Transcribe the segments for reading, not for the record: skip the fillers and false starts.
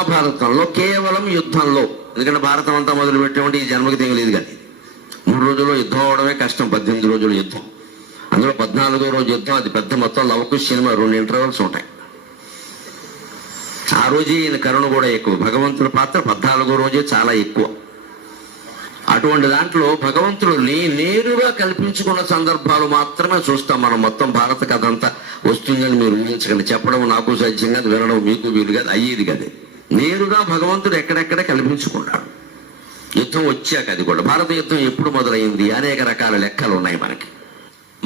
మహాభారతంలో కేవలం యుద్ధంలో, ఎందుకంటే భారతం అంతా మొదలు పెట్టేవంటే ఈ జన్మకి తెగలేదు కానీ 3 రోజుల్లో యుద్ధం అవడమే కష్టం. 18 రోజుల యుద్ధం, అందులో 14వ రోజు యుద్ధం. అది పెద్ద మొత్తం లవకుశ సినిమా, 2 ఇంటర్వల్స్ ఉంటాయి. ఆ రోజే ఈయన కరుణ కూడా ఎక్కువ. భగవంతుడి పాత్ర 14వ రోజే చాలా ఎక్కువ. అటువంటి దాంట్లో భగవంతుడు నేరుగా కల్పించుకున్న సందర్భాలు మాత్రమే చూస్తాం మనం. మొత్తం భారత కథ అంతా వస్తుందని మీరు ఊహించకండి. చెప్పడం నాకు సాధ్యం కాదు, వినడం మీకు వీలు కాదు, అయ్యేది కాదు. నేరుగా భగవంతుడు ఎక్కడెక్కడ కల్పించుకున్నాడు. యుద్ధం వచ్చాక, అది కూడా భారత యుద్ధం ఎప్పుడు మొదలైంది అనేక రకాల లెక్కలు ఉన్నాయి మనకి.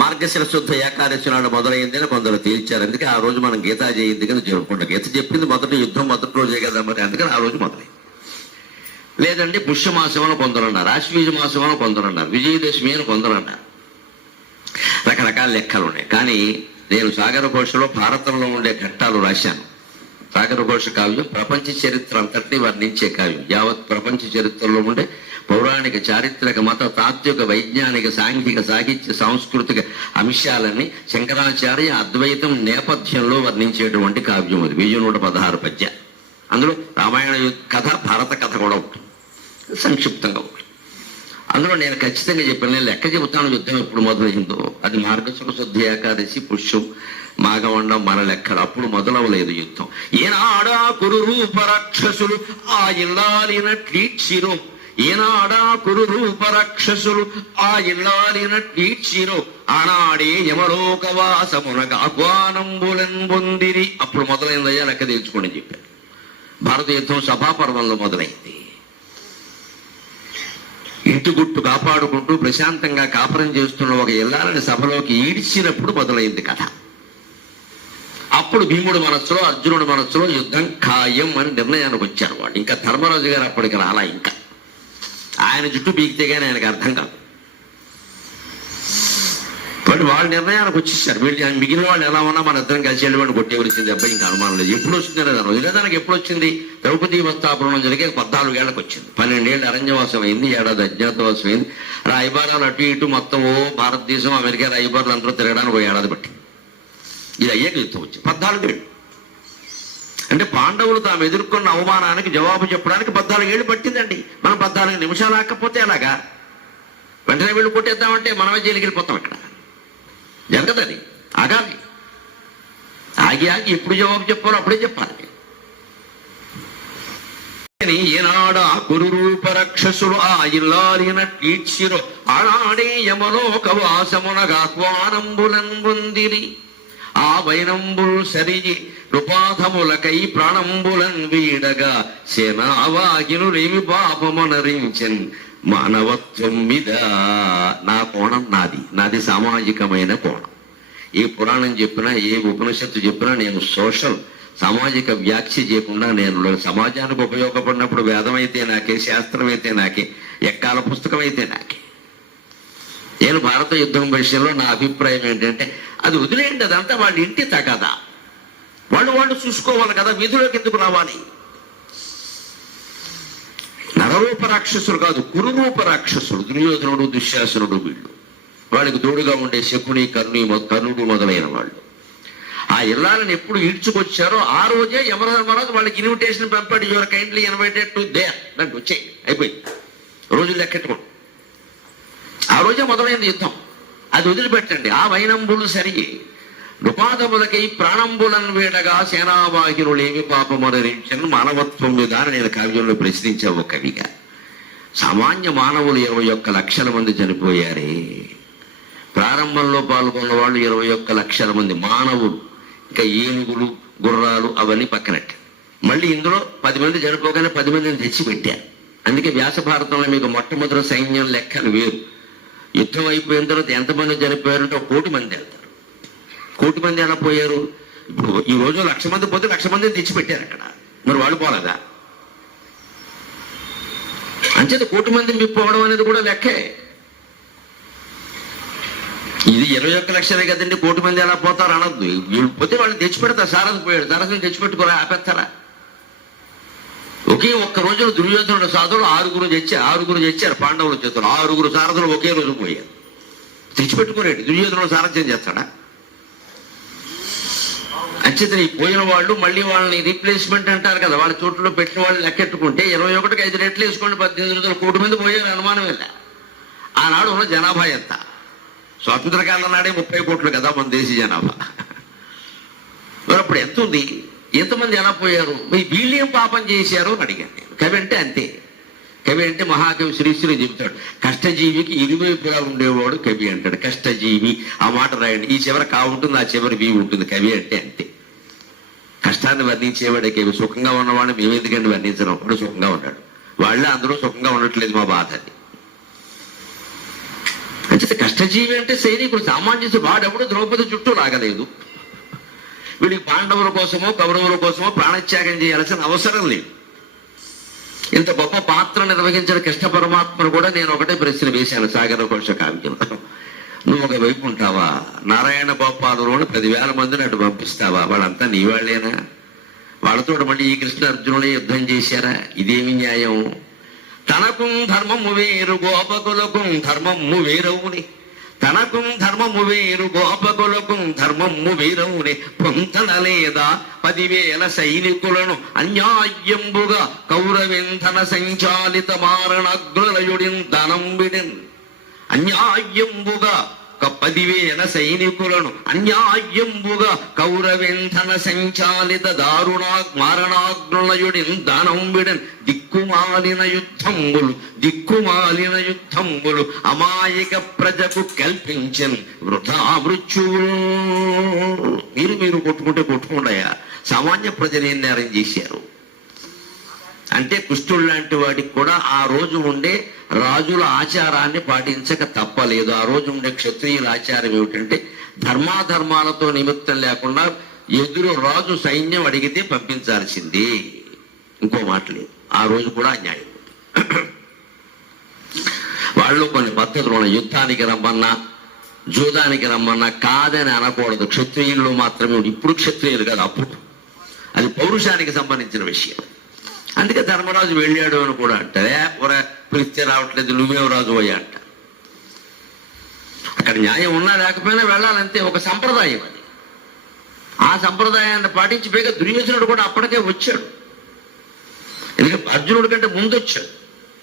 మార్గశిర శుద్ధ ఏకాదశి నాడు మొదలైంది అని కొందరు తేల్చారు. అందుకే ఆ రోజు మనం గీతా జయంతి కింద జరుపుకుంటాం. గీత చెప్పింది మొదటి యుద్ధం మొదటి రోజే కదా మరి, అందుకని ఆ రోజు మొదలైంది. లేదండి పుష్యమాసం అని కొందరు అన్నారు, ఆశ్వీజ మాసం అని కొందరు అన్నారు, విజయదశమి అని కొందరు అన్నారు. రకరకాల లెక్కలు ఉన్నాయి. కానీ నేను సాగర ఘోషలో భారతంలో ఉండే ఘట్టాలు రాశాను. సాగర ఘోష కావ్యం ప్రపంచ చరిత్ర అంతటినీ వర్ణించే కావ్యం. యావత్ ప్రపంచ చరిత్రలో ఉండే పౌరాణిక, చారిత్రక, మత, తాత్విక, వైజ్ఞానిక, సాంఘిక, సాహిత్య, సాంస్కృతిక అంశాలన్నీ శంకరాచార్య అద్వైతం నేపథ్యంలో వర్ణించేటువంటి కావ్యం అది. 1116 పద్యాలు. అందులో రామాయణ కథ, భారత కథ కూడా ఉంటుంది, సంక్షిప్తంగా ఉంటుంది. అందులో నేను ఖచ్చితంగా చెప్పాను, నేను లెక్క చెబుతాను యుద్ధం ఎప్పుడు మొదలైందో. అది మార్గశిర శుద్ధ ఏకాదశి, పుష్యం, మాఘవండం మన లెక్కలు. అప్పుడు మొదలవలేదు యుద్ధం. ఏనాడా కురు రూప రాక్షసులు ఆ ఇల్లాలిన ట్వీట్సిరో, ఏనాడా కురు రూప రాక్షసులు ఆ ఇల్లాలిన ట్వీట్సిరో, ఆనాడే యమలోకవాసమునగా ఆహ్వానంబులన్ పొందిరి. అప్పుడు మొదలైందయ్యా, లెక్క తెలుసుకోండి చెప్పాను. భారత యుద్ధం సభాపర్వంలో మొదలైంది. ఇంటి గుట్టు కాపాడుకుంటూ ప్రశాంతంగా కాపురం చేస్తున్న ఒక ఇల్లాలని సభలోకి ఈడ్చినప్పుడు మొదలైంది కథ. అప్పుడు భీముడు మనస్సులో, అర్జునుడి మనస్సులో యుద్ధం ఖాయం అని నిర్ణయానికి వచ్చారు వాళ్ళు. ఇంకా ధర్మరాజు గారు అప్పటికి రాలా. ఇంకా ఆయన జుట్టు పీకితే కానీ ఆయనకు అర్థం కాదు. బట్ వాళ్ళు నిర్ణయానికి వచ్చేసారు. వీళ్ళు మిగిలిన వాళ్ళు ఎలా ఉన్నా మన ఇద్దరం కలిసి వెళ్ళి కొట్టే వచ్చింది అబ్బాయి, ఇంకా అనుమానం లేదు. ఎప్పుడు వచ్చింది లేదా వదిలేదానికి ఎప్పుడు వచ్చింది? ద్రౌపదీ వస్త్రాపహరణం జరిగే 14 ఏళ్లకు వచ్చింది. 12 ఏళ్ళు అరణ్యవాసం అయింది, ఏడాది అజ్ఞాతవాసం అయింది. రాయబారాలు అటు ఇటు మొత్తం భారతదేశం, అమెరికా రాయబారులు అందరూ తిరగడానికి 1 ఏడాది పట్టింది. ఇది అయ్యాక యుద్ధం వచ్చింది. 14 ఏళ్ళు అంటే పాండవులు తాము ఎదుర్కొన్న అవమానానికి జవాబు చెప్పడానికి 14 ఏళ్ళు పట్టిందండి. మనం 14 నిమిషాలు ఆకపోతే అలాగా వెంటనే వెళ్ళి కొట్టేద్దామంటే మనమే జైలుకి వెళ్ళిపోతాం. ఇక్కడ జరగదని ఆగాలి. ఆగి ఎప్పుడు జవాబు చెప్పాలో అప్పుడే చెప్పాలి. ఏనాడా కురు రూప రాక్షసులు ఆ ఇల్లాలిన ట్వీట్సిరో, ఆనాడే యమలోకవాసమునగా ఆహ్వానంబులన్ పొందిరి. ఆ వైనంబుల్ సరిగి కృపాధములకై ప్రాణంబులన్ వీడగా సేనావాగినులేమి పాపమునరించెన్ మానవత్వం మీద. నా కోణం నాది సామాజికమైన కోణం. ఏ పురాణం చెప్పినా, ఏ ఉపనిషత్తు చెప్పినా నేను సోషల్, సామాజిక వ్యాఖ్య చేయకుండా నేను సమాజానికి ఉపయోగపడినప్పుడు వేదం అయితే నాకే, శాస్త్రం అయితే నాకే, ఎక్కాల పుస్తకం అయితే నాకే. నేను భారత యుద్ధం విషయంలో నా అభిప్రాయం ఏంటంటే, అది వదిలేయండి, అదంతా వాళ్ళ ఇంటి తగదా, వాళ్ళు చూసుకోవాలి కదా, వీధిలోకి ఎందుకు రావాలి? నరరూప రాక్షసులు కాదు, కురురూప రాక్షసులు, దుర్యోధనుడు, దుశ్శాసనుడు, వీళ్ళు. వాడికి తోడుగా ఉండే శకుని, కర్ణుడు మొదలైన వాళ్ళు. ఆ ఇల్లాలను ఎప్పుడు ఈడ్చుకొచ్చారో ఆ రోజే యమధర్మరాజు వాళ్ళకి ఇన్విటేషన్ పంపాడు. Your kindly invited to their, దానికి వచ్చేయి, అయిపోయింది. రోజులు లెక్కెట్టుకోండి. ఆ రోజే మొదలైంది యుద్ధం. అది వదిలిపెట్టండి. ఆ వైనంబులు సరిగి నృపాదములకై ప్రాణంబులను వీడగా సేనావాహినులేమి పాపమనరించను మానవత్వం మీద అని నేను కావ్యంలో ప్రశ్నించావు కవిగా. సామాన్య మానవులు 21 లక్షల మంది చనిపోయారే. ప్రారంభంలో పాల్గొన్న వాళ్ళు 21 లక్షల మంది మానవులు. ఇంకా ఏనుగులు, గుర్రాలు అవన్నీ పక్కనట్టు. మళ్ళీ ఇందులో 10 మంది చనిపోగానే 10 మందిని తెచ్చిపెట్టారు. అందుకే వ్యాస భారతంలో మీకు మొట్టమొదటి సైన్యం లెక్కలు వేరు. యుద్ధం అయిపోయిన తర్వాత ఎంతమంది చనిపోయారంటే 1 కోటి మంది వెళ్తారు. 1 కోటి మంది ఎలా పోయారు? ఇప్పుడు ఈ రోజు 1,00,000 మంది పోతే 1,00,000 మందిని తెచ్చిపెట్టారు అక్కడ. మరి వాళ్ళు పోలేదా? అంచేత 1 కోటి మంది పోవడం అనేది కూడా లెక్కే. ఇది 21 లక్షలే కదండి, 1 కోటి మంది ఎలా పోతారు అనొద్దు. వీళ్ళు పోతే వాళ్ళని తెచ్చిపెడతారు. సారథి పోయాడు, సారథిని తెచ్చిపెట్టుకోలే, ఆపేస్తారా? ఒకే ఒక్క రోజులో దుర్యోధనుడు సాధువులు 6 తెచ్చారు పాండవుల చేతులు. 6 సారథులు ఒకే రోజు పోయారు. తెచ్చిపెట్టుకోలేడు. దుర్యోధనుడు సారథ్యం చేస్తాడా? అంచేత ఈ పోయిన వాళ్ళు మళ్ళీ వాళ్ళని రీప్లేస్మెంట్ అంటారు కదా, వాళ్ళ చోట్లలో పెట్టిన వాళ్ళు లెక్కెట్టుకుంటే 21కి 5 రెట్లు వేసుకోండి, 18 కోటి మంది పోయారు, అనుమానం వెళ్ళా. ఆనాడు ఉన్న జనాభా ఎంత? స్వాతంత్ర కాలం నాడే 30 కోట్లు కదా మన దేశ జనాభా. మరి అప్పుడు ఎంత ఉంది? ఎంతమంది ఎలా పోయారు? మీ వీళ్ళేం పాపం చేశారు అని అడిగాను నేను. కవి అంటే అంతే. కవి అంటే మహాకవి శ్రీశ్రీ చెబుతాడు, కష్టజీవికి ఇరువైపులా ఉండేవాడు కవి అంటాడు. కష్టజీవి, ఆ మాట రాయండి. ఈ చివర కా ఉంటుంది, ఆ చివరి వీ ఉంటుంది. కవి అంటే అంతే. కష్టాన్ని వర్ణించేవాడే కవి. సుఖంగా ఉన్నవాడిని మేము ఎందుకంటే వర్ణించడం, వాడు సుఖంగా ఉన్నాడు. వాళ్ళే అందరూ సుఖంగా ఉండట్లేదు, మా బాధ అది. అంటే కష్టజీవి అంటే సైనికుడు, సామాన్యుడు. వాడెవడు ద్రౌపది చుట్టూ లాగలేదు. వీడికి పాండవుల కోసమో కౌరవుల కోసమో ప్రాణత్యాగం చేయాల్సిన అవసరం లేదు. ఇంత గొప్ప పాత్ర నిర్వహించిన కృష్ణ పరమాత్మను కూడా నేను ఒకటే ప్రశ్న వేశాను సాగర ఘోష కావ్యంలో. నువ్వు ఒకవైపు ఉంటావా? నారాయణ గోపాలులోని 10,000 మందిని అటు పంపిస్తావా? వాళ్ళంతా నీ వాళ్ళేనా? వాళ్ళతో మళ్ళీ ఈ కృష్ణ అర్జునుడే యుద్ధం చేశారా? ఇదేమి న్యాయం? తనకు ధర్మము వేరు గోపకులకు ధర్మము వేరవుని, తనకు ధర్మము వేరు గోపకులకు ధర్మము వేరవుని, పొంతన లేదా 10,000 సైనికులను అన్యాయంబుగా కౌరవింధన సంచాలిత మారణాగ్రలయుడిన్ ధనం విడిన్. అన్యాయంబుగా 10,000 సైనికులను అన్యాయంబుగా కౌరవింధన సంచాలిత మారణాగ్నులయుడిన్ దానం విడన్. దిక్కుమాలిన యుద్ధంబులు అమాయక ప్రజకు కల్పించన్ వృథా మృత్యువులు. మీరు కొట్టుకుంటాయా? సామాన్య ప్రజలు ఏం నేరం చేశారు అంటే, కుష్ఠుడు లాంటి వాడికి కూడా ఆ రోజు ఉండే రాజుల ఆచారాన్ని పాటించక తప్పలేదు. ఆ రోజు ఉండే క్షత్రియుల ఆచారం ఏమిటంటే, ధర్మాధర్మాలతో నిమిత్తం లేకుండా ఎదురు రాజు సైన్యం అడిగితే పంపించాల్సిందే, ఇంకో మాట లేదు. ఆ రోజు కూడా అన్యాయం. వాళ్ళు కొన్ని పద్ధతులు ఉన్నాయి. యుద్ధానికి రమ్మన్నా, జూదానికి రమ్మన్నా కాదని అనకూడదు. క్షత్రియుల్లో మాత్రమే. ఇప్పుడు క్షత్రియులు కదా, అప్పుడు అది పౌరుషానికి సంబంధించిన విషయం. అందుకే ధర్మరాజు వెళ్ళాడు అని కూడా అంటారే, పిలిస్తే రావట్లేదు, నువ్వేం రాజు అయ్యా అంట. అక్కడ న్యాయం ఉన్నా లేకపోయినా వెళ్ళాలంతే, ఒక సంప్రదాయం అది. ఆ సంప్రదాయాన్ని పాటించి పైగా దుర్యోధనుడు కూడా అప్పటికే వచ్చాడు. ఎందుకంటే అర్జునుడి కంటే ముందు వచ్చాడు.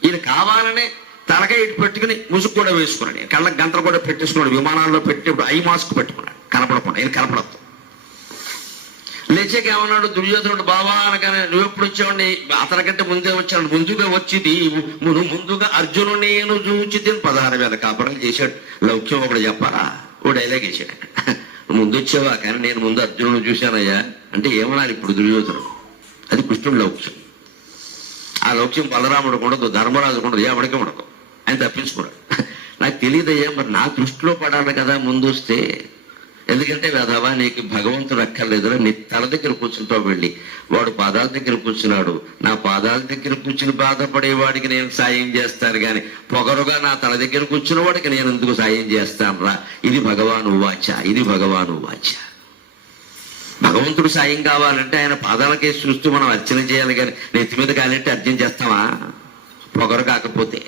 ఈయన కావాలనే తలకాయ ఇటు పెట్టుకుని ముసుగు కూడా వేసుకున్నాడు, కళ్ళకి గంటలు కూడా పెట్టేసుకున్నాడు. విమానాల్లో పెట్టినప్పుడు ఐ మాస్క్ పెట్టుకున్నాడు, కనపడకుండా. ఈయన కనపడద్దు. లేచాక ఏమన్నాడు దుర్యోధనుడు, బావా అనగానే, నువ్వు ఎప్పుడు వచ్చావండి? అతనికంటే ముందే వచ్చాడు. ముందుగా వచ్చింది ముందుగా అర్జును నేను చూచి 16,000 కాపురం చేశాడు. లౌక్యం ఒకటి చెప్పాలా? ఓ డైలాగ్ వేసాడు. ముందు వచ్చావా? కానీ నేను ముందు అర్జునుడు చూశానయ్యా అంటే ఏమన్నాడు ఇప్పుడు దుర్యోధనుడు? అది కృష్ణుడు లౌక్యం. ఆ లౌక్యం బలరాముడికి ఉండదు, ధర్మరాజుకు ఉండదు, ఎవరికి ఉండదు. ఆయన తప్పించుకున్నాడు. నాకు తెలియదయ్యా, మరి నా దృష్టిలో పడాలి కదా ముందు వస్తే. ఎందుకంటే వెధవా, నీకు భగవంతుడు అక్కర్లేదురా, నీ తల దగ్గర కూర్చుంటావు. వెళ్ళి వాడు పాదాల దగ్గర కూర్చున్నాడు, నా పాదాల దగ్గర కూర్చుని బాధపడేవాడికి నేను సాయం చేస్తాను, కానీ పొగరుగా నా తల దగ్గర కూర్చున్న వాడికి నేను ఎందుకు సాయం చేస్తాను రా? ఇది భగవాను వాచ, ఇది భగవాను వాచ. భగవంతుడు సాయం కావాలంటే ఆయన పాదాలకే చూస్తూ మనం అర్చన చేయాలి, కానీ నెత్తి మీద కాలంటే అర్చన చేస్తామా? పొగరు కాకపోతే.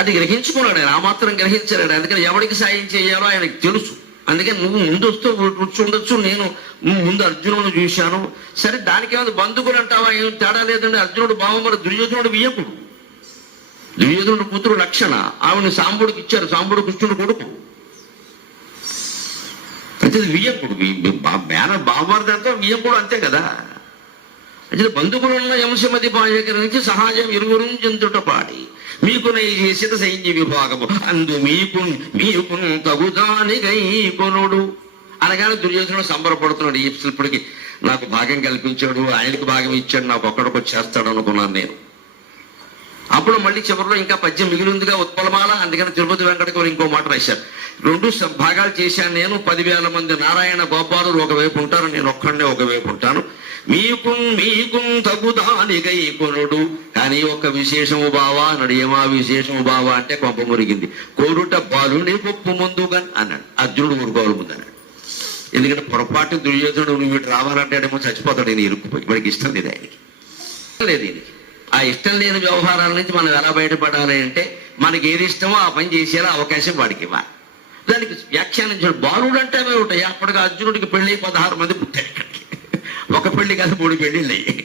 అది గ్రహించుకున్నాడు ఆయన, ఆ మాత్రం గ్రహించలేడు. అందుకని ఎవరికి సాయం చేయాలో ఆయనకు తెలుసు. అందుకని నువ్వు ముందు వస్తూ కూర్చుండొచ్చు, నేను ముందు అర్జునుడు చూశాను. సరే, దానికేమైనా బంధువులు అంటావా? ఏం తేడా లేదండి. అర్జునుడు బావమరి, దుర్యోధనుడు వియ్యకుడు. దుర్యోధనుడు కూతురు లక్షణ, ఆవిడని సాంబుడికి ఇచ్చారు. సాంబుడు కృష్ణుడు కొడుకు. అయితే వియ్యకుడు, బావమరిదంతా వియ్యకుడు, అంతే కదా. అంటే బంధువులున్న అంశమది బాయకరించి సహాయం ఇరువురు చెందుట పాడి మీకు చేసిన సైన్య విభాగము అందు మీకు తగుదానిగై కొనుడు అనగానే దుర్యోధనుడు సంబరపడుతున్నాడు. ఇప్పటికి నాకు భాగం కల్పించాడు, ఆయనకు భాగం ఇచ్చాడు, నాకు ఒక్కడికి వచ్చేస్తాడు అనుకున్నాను నేను. అప్పుడు మళ్ళీ చివరిలో ఇంకా పద్యం మిగిలిందిగా ఉత్పలమాల. అందుకని తిరుపతి వెంకటకవి ఇంకో మాట రాశారు. 2 భాగాలు చేశాను నేను. 10,000 మంది నారాయణ గోపాలు ఒకవైపు ఉంటారు, నేను ఒక్కడే ఒకవైపు ఉంటాను. మీకు తగుదానిగై కొనుడు. కానీ ఒక విశేషము బావా అన్నాడు. ఏమా విశేషము బావా అంటే కొంప మురిగింది. కోరుట బాలుని గొప్ప ముందుగా అన్నాడు. అర్జునుడు ఊరుకోవాలి ముందు అన్నాడు. ఎందుకంటే పొరపాటు దుర్యోధనుడు నువ్వు ఇటు రావాలంటాడేమో చచ్చిపోతాడు. నేను ఇరుక్కుపోయి, వాడికి ఇష్టం లేదు, ఆయనకి లేదు. ఈయనకి ఆ ఇష్టం లేని వ్యవహారాల నుంచి మనం ఎలా బయటపడాలి అంటే, మనకి ఏది ఇష్టమో ఆ పని చేసేలా అవకాశం వాడికి ఇవ్వాలి. దానికి వ్యాఖ్యానించాడు. బాలుడు అంటే ఏమిటయ్యా, అప్పటికి అర్జునుడికి పెళ్ళి 16 మంది పుట్టారు. ఇక్కడికి ఒక పెళ్లి కాదు 3 పెళ్లిళ్ళు అయ్యాయి.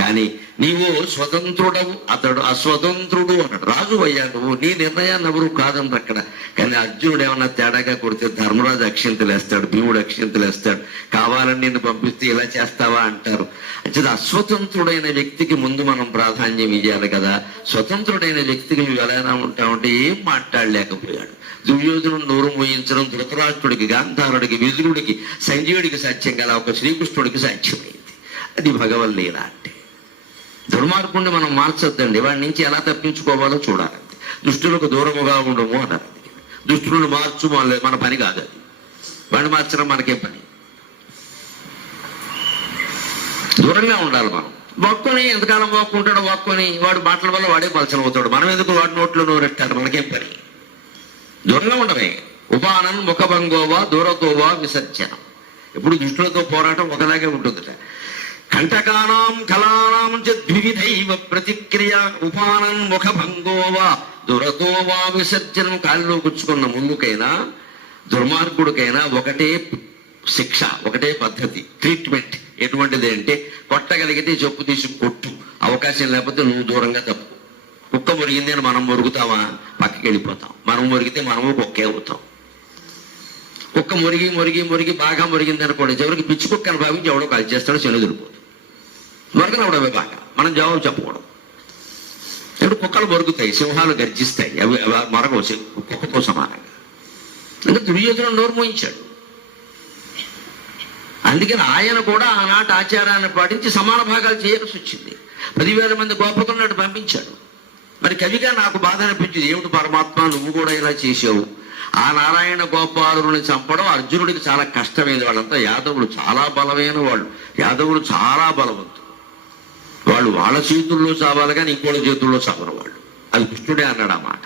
కానీ నీవు స్వతంత్రుడవు, అతడు అస్వతంత్రుడు అన్నాడు. రాజు అయ్యా నువ్వు, నీ నిర్ణయాన్ని ఎవరు కాదన్నారు అక్కడ. కానీ అర్జునుడు ఏమన్నా తేడాగా కొడితే ధర్మరాజు అక్షింతలు వేస్తాడు, భీముడు అక్షింతలు వేస్తాడు. కావాలని నిన్ను పంపిస్తే ఇలా చేస్తావా అంటారు. అంటే అస్వతంత్రుడైన వ్యక్తికి ముందు మనం ప్రాధాన్యం ఇవ్వాలి కదా. స్వతంత్రుడైన వ్యక్తికి నువ్వు ఎలా ఉంటావంటే ఏం మాట్లాడలేకపోయాడు. దుర్యోధనుడు నోరు మోయించడం ధృతరాష్ట్రుడికి, గాంధారుడికి, విదురుడికి, సంజయుడికి సాధ్యం కదా, ఒక శ్రీకృష్ణుడికి సాధ్యమైంది. అది భగవల్లీల అంటే. దుర్మార్గుడిని మనం మార్చొద్దండి, వాడి నుంచి ఎలా తప్పించుకోవాలో చూడాలంటే. దుష్టులకు దూరముగా ఉండము అన్నారు. దుష్టులను మార్చు మన పని కాదు అది. వాడిని మార్చడం మనకేం పని. దూరంగా ఉండాలి మనం. వాక్కుని ఎంతకాలం వాక్కుంటాడో వాక్కుని వాడు మాటల వల్ల వాడే పలచన అవుతాడు. మనం ఎందుకు వాడి నోట్లో నోరెట్టారు, మనకేం పని. దూరంగా ఉండమే. ఉపానం ముఖభంగోవా దూరతోవా విసర్జనం. ఎప్పుడు దుష్టులతో పోరాటం ఒకలాగే ఉంటుందట. కంటకానాం కళానాం ద్విధైవ ప్రతిక్రియ ఉపానం ముఖభంగోవా దురతోవా విసర్జనం. కాలిలో గుచ్చుకున్న ముందుకైనా దుర్మార్గుడికైనా ఒకటే శిక్ష, ఒకటే పద్ధతి, ట్రీట్మెంట్. ఎటువంటిది అంటే కొట్టగలిగితే చెప్పు తీసి కొట్టు, అవకాశం లేకపోతే నువ్వు దూరంగా తప్పు. కుక్క మురిగింది అని మనం మురుగుతామా, పక్కకి వెళ్ళిపోతాం. మనం మురిగితే మనము కుక్కే అవుతాం. కుక్క మురిగి మురిగి మురిగి బాగా మురిగింది అనుకోండి, చివరికి పిచ్చి కుక్కను భావించి ఎవడో కాల్ చేస్తాడో చెనుదిరిపోతుంది. మురగనవడమే బాగా, మనం జవాబు చెప్పకూడదు. ఇప్పుడు కుక్కలు మురుగుతాయి, సింహాలు గర్జిస్తాయి, అవి మరగవు కుక్కతో సమానంగా. అంటే దుర్యోధనుడు నోరు మోయించాడు. అందుకని ఆయన కూడా ఆనాటి ఆచారాన్ని పాటించి సమాన భాగాలు చేయాల్సి వచ్చింది. 10,000 మంది గోపకులను పంపించాడు. మరి కవిగా నాకు బాధ అనిపించింది, ఏమిటి పరమాత్మ నువ్వు కూడా ఇలా చేసావు. ఆ నారాయణ గోపాలుని చంపడం అర్జునుడికి చాలా కష్టమైంది. వాళ్ళంతా యాదవులు, చాలా బలమైన వాళ్ళు. యాదవులు చాలా బలవంతులు. వాళ్ళు వాళ్ళ చేతుల్లో చావాలి కానీ ఇంకోళ్ళ చేతుల్లో చావరు వాళ్ళు. అది కృష్ణుడే అన్నాడు ఆ మాట.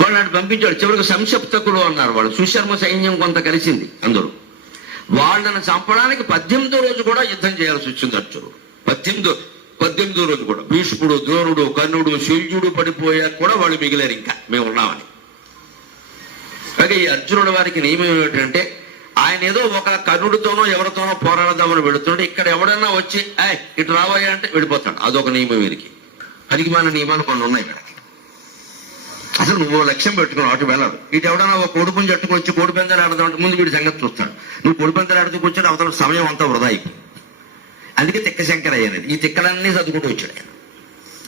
వాళ్ళని పంపించాడు. చివరికి సంక్షప్తకులు అన్నారు వాళ్ళు. సుశర్మ సైన్యం కొంత కలిసింది అందరూ. వాళ్ళని చంపడానికి 18వ రోజు కూడా యుద్ధం చేయాల్సి వచ్చింది అర్జునుడు. 18వ రోజు కూడా భీష్ముడు, ద్రోణుడు, కర్ణుడు, శల్యుడు పడిపోయాక కూడా వాళ్ళు మిగిలారు, ఇంకా మేము ఉన్నామని. అలాగే ఈ అర్జునుడు వారికి నియమం ఏమిటంటే, ఆయన ఏదో ఒక కర్ణుడితోనో ఎవరితోనో పోరాడదామని వెళుతుంటే ఇక్కడ ఎవడన్నా వచ్చి ఇటు రావయ్యా అంటే వెళ్ళిపోతాడు. అదొక నియమం వీరికి. పనికిమాలిన నియమాలు కొన్ని ఉన్నాయి ఇక్కడ. అసలు నువ్వు లక్ష్యం పెట్టుకున్నావు అటు వెళ్ళాడు. ఇటు ఎవడన్నా ఒక కోడిపుంజి అట్టుకు వచ్చి కోడి పందాలు ఆడదామంటే ముందు వీడి సంగతి చూస్తాడు. నువ్వు కోడి పందాలు ఆడుతూ కూర్చొని అవతల సమయం అంతా వృధా అయిపోయింది. అందుకే తిక్క శంకర అయ్యానది. ఈ తిక్కలన్నీ చదువుకుంటూ వచ్చాడు ఆయన.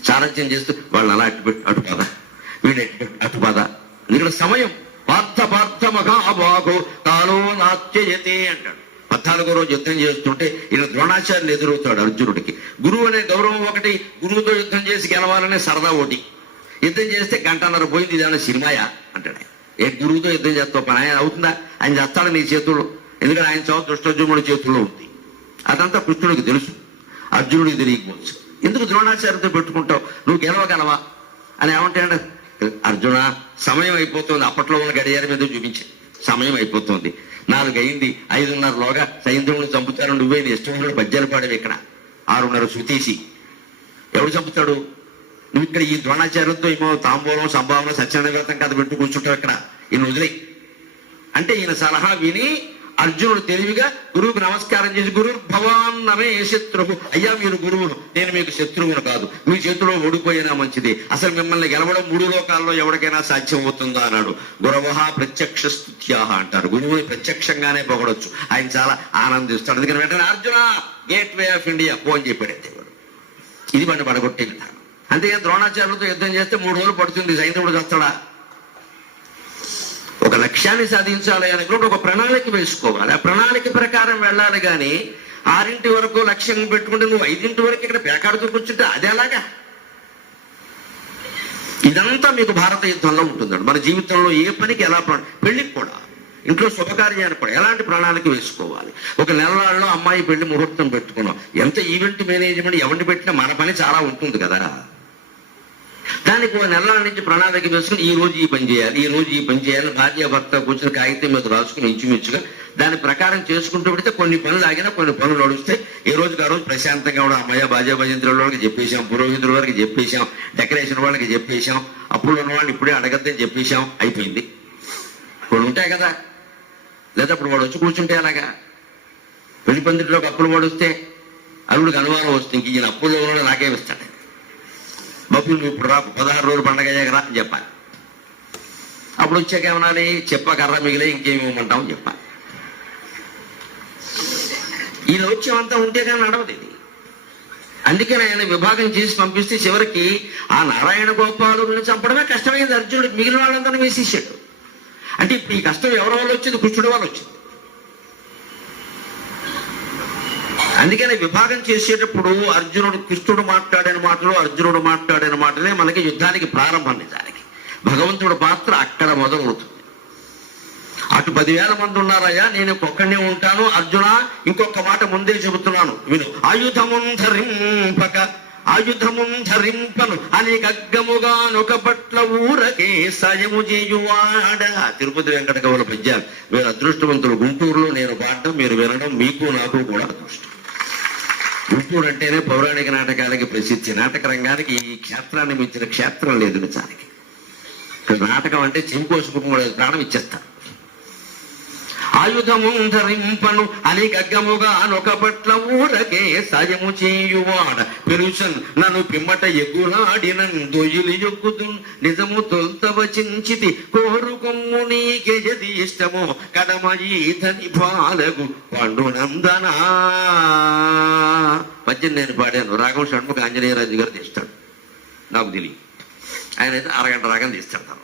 సారథ్యం చేస్తూ వాళ్ళు అలా అటు పద, వీడు అటు పద. ఎందుకంటే సమయం పార్థ మహాభాగో కాలో నాట్యయతే అంటాడు. 14వ రోజు యుద్ధం చేస్తుంటే ఈయన ద్రోణాచార్యులు ఎదురవుతాడు అర్జునుడికి. గురువు అనే గౌరవం ఒకటి, గురువుతో యుద్ధం చేసి గెలవాలనే సరదా ఒకటి. యుద్ధం చేస్తే 1:30 పోయింది, ఇదేమన్నా సినిమాయా అంటాడు ఆయన. ఏ గురువుతో యుద్ధం చేస్తావు పని, ఆయన అవుతుందా? ఆయన చేస్తాడు నీ చేతుల్లో. ఎందుకంటే ఆయన చదువు దుష్టోద్యముడి చేతుల్లో ఉంది. అదంతా కృష్ణుడికి తెలుసు, అర్జునుడికి తెలియకపోవచ్చు. ఎందుకు ద్రోణాచార్యతో పెట్టుకుంటావు, నువ్వు గెలవగలవా అని ఏమంటాడు. అర్జున సమయం అయిపోతుంది. అప్పట్లో ఉన్న గడియారం మీద చూపించే సమయం అయిపోతుంది. 4 అయింది, 5:30లోగా సైంద్రుడిని చంపుతారు. నువ్వే నీ ఇష్టం పద్యాలు పాడేవి. ఇక్కడ 6:30 శృతీసి ఎవడు చంపుతాడు? నువ్వు ఇక్కడ ఈ ద్రోణాచార్యంతో ఏమో తాంబూలం, సంభావన, సత్యనారాయణ కథ పెట్టు కూర్చుంటావు ఇక్కడ. ఈయన వదిలే అంటే ఈయన సలహా విని అర్జునుడు తెలివిగా గురువుకు నమస్కారం చేసి, గురువు భవాన్ నమే శత్రువు, అయ్యా మీరు గురువును, నేను మీకు శత్రువును కాదు, మీ చేతిలో ఓడిపోయినా మంచిది. అసలు మిమ్మల్ని గెలవడం 3 లోకాల్లో ఎవరికైనా సాధ్యం అవుతుందా అన్నాడు. గురవః ప్రత్యక్ష స్తుత్యాహ అంటారు. గురువుని ప్రత్యక్షంగానే పొగడొచ్చు. ఆయన చాలా ఆనందిస్తాడు. అందుకని వెంటనే Arjuna gate way of India అని చెప్పాడు. ఇది వాడిని పడగొట్టే విధానం. అంతేగాని ద్రోణాచార్యులతో యుద్ధం చేస్తే 3 రోజులు పడుతుంది, సైంధవుడు చేస్తాడా? ఒక లక్ష్యాన్ని సాధించాలి అనుకుంటే ఒక ప్రణాళిక వేసుకోవాలి. ఆ ప్రణాళిక ప్రకారం వెళ్ళాలి. కానీ 6 వరకు లక్ష్యం పెట్టుకుంటే నువ్వు 5 వరకు ఇక్కడ పేకాడుతూ కూర్చుంటే అది ఎలాగా? ఇదంతా మీకు భారత యుద్ధంలో ఉంటుందండి. మన జీవితంలో ఏ పనికి ఎలా పెళ్లికి కూడా, ఇంట్లో శుభకార్యానికి కూడా ఎలాంటి ప్రణాళిక వేసుకోవాలి. ఒక నెలలో అమ్మాయి పెళ్లి ముహూర్తం పెట్టుకున్నాం. ఎంత ఈవెంట్ మేనేజ్మెంట్ ఎవరిని పెట్టినా మన పని చాలా ఉంటుంది కదా. దానికి ఓ నెలల నుంచి ప్రణాళిక వేసుకుని ఈ రోజు ఈ పని చేయాలి, ఈ రోజు ఈ పని చేయాలి, భార్య భర్త కూర్చొని కాగితం మీద రాసుకుని ఇంచుమించుగా దాని ప్రకారం చేసుకుంటూ పెడితే కొన్ని పనులు ఆగినా కొన్ని పనులు నడుస్తాయి. ఏ రోజుకి ఆ రోజు ప్రశాంతంగా కూడా అమ్మయ్య బాజా భజంత్రుల వాళ్ళకి చెప్పేశాం, పురోహితుల వారికి చెప్పేశాం, డెకరేషన్ వాళ్ళకి చెప్పేశాం, అప్పులు ఉన్న వాళ్ళని ఇప్పుడే అడగద్దని చెప్పేశాం, అయిపోయింది. ఇప్పుడు ఉంటాయి కదా, లేదా అప్పుడు వాడు వచ్చి కూర్చుంటే అలాగా పెళ్లి పందిట్లోకి అప్పులు వాడు అల్లుడికి అనుమానం వస్తుంది, ఇంక ఈయన అప్పులు ఎవరో నాకేమిస్తాడు, బాబు నువ్వు ఇప్పుడు రా 16 రోజులు పండగ అయ్యాక రా అని చెప్పాలి. అప్పుడు వచ్చాక ఏమనాలి, చెప్పకర్ర మిగిలే ఇంకేమి ఇవ్వమంటామని చెప్పాలి. ఈ లౌక్యం ఉంటే కానీ నడవదు ఇది. అందుకని ఆయన విభాగం చేసి పంపిస్తే చివరికి ఆ నారాయణ గోపాలుని చంపడమే కష్టమైంది అర్జునుడికి, మిగిలిన వాళ్ళందరినీ వేసేసాడు. అంటే ఇప్పుడు ఈ కష్టం ఎవరి వల్ల వచ్చింది, కృష్ణుడి వల్ల వచ్చింది. అందుకని విభాగం చేసేటప్పుడు కృష్ణుడు మాట్లాడిన మాటలే మనకి యుద్ధానికి ప్రారంభం. నిజానికి భగవంతుడి పాత్ర అక్కడ మొదలవుతుంది. అటు 10,000 మంది ఉన్నారయ్యా, నేను ఒక్కడే ఉంటాను. అర్జున ఇంకొక మాట ముందే చెబుతున్నాను విను. ఆయుధముం ధరింపను అనేకగ్గముగా నొక పట్ల ఊరకే సాయము చేయువాడ. తిరుపతి వెంకట కవుల పద్యాలు. మీరు అదృష్టవంతులు. గుంటూరులో నేను పాడడం మీరు వినడం మీకు నాకు కూడా అదృష్టం. గుంటూరు అంటేనే పౌరాణిక నాటకాలకి ప్రసిద్ధి. నాటక రంగానికి ఈ క్షేత్రాన్ని మించిన క్షేత్రం లేదు నిజానికి. నాటకం అంటే చెంపోసుకు ప్రాణం ఇచ్చేస్తారు. ఆయుధము ధరింపను అనేకగ్గముగా నొక పట్ల ఊరకే సాయము చేయువాడ. పెరుసన్ నన్ను పిమ్మట ఎగులాడినన్ దొయిలి యొగ్గుదు నిజము తొల్తవచించితి కోరుకొమ్ము నీకే యది ఇష్టమో కడమ ఈతని పాలగు పండునందనా. పద్యం నేను పాడాను. రాఘవ షణ్ముఖ ఆంజనేయరాజు గారు తీస్తాడు, నాకు తెలియదు. ఆయన అయితే అరగంట రాగం తీస్తాడు. తర్వాత